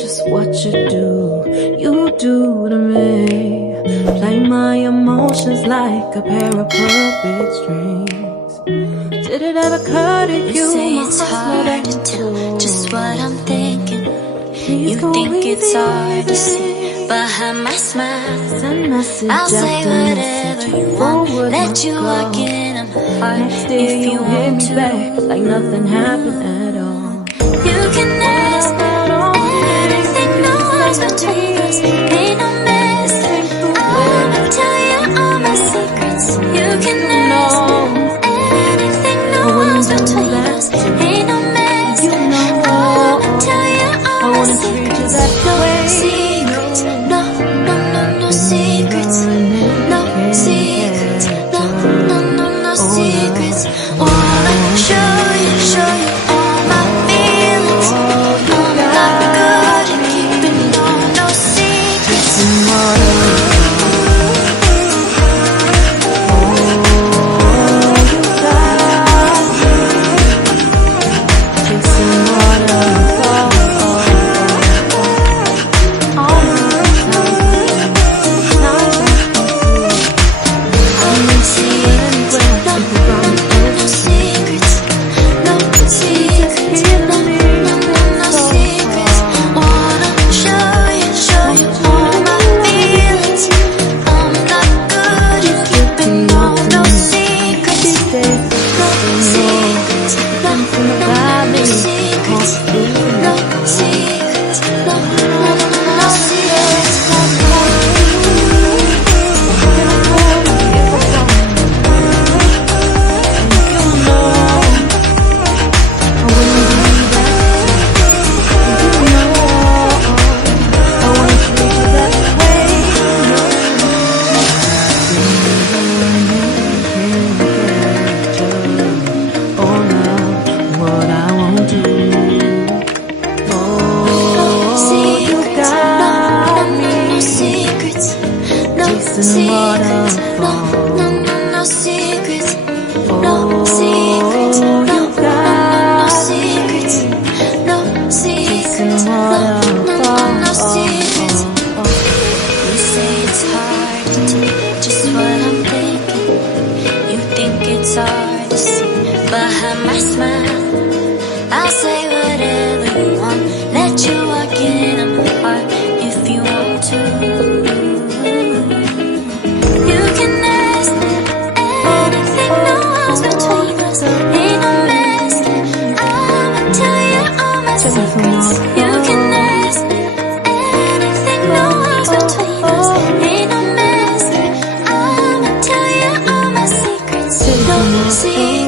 just what you do to me. Play my emotions like a pair of puppet strings. Did it ever occur to you? You say it's hard to tell just what I'm thinking. Please You think it's hard to see behind my smile. Send message I'll say after whatever message. you want. Let you walk in on my heart Next day if you you hit want me to. back like nothing happened at all. You can ask anything, no one's between us. Ain't no mystery. I'ma tell you all my secrets. You can ask anything, no one's between us. Ain't no mystery. I'ma tell you all my secrets. No secrets. No secrets. No secrets. Wanna show you all my feelings. I'm not good at keeping no secrets. No secrets, no secrets, no secrets, no secrets, no secrets. You say it's hard to take just what I'm thinking. You think it's hard to see behind my smile. I'll say whatever you want. Let you walk in on my heart if you want to. You can ask anything, no one's between us. Ain't no mystery. I'ma tell you all my secrets. No secrets.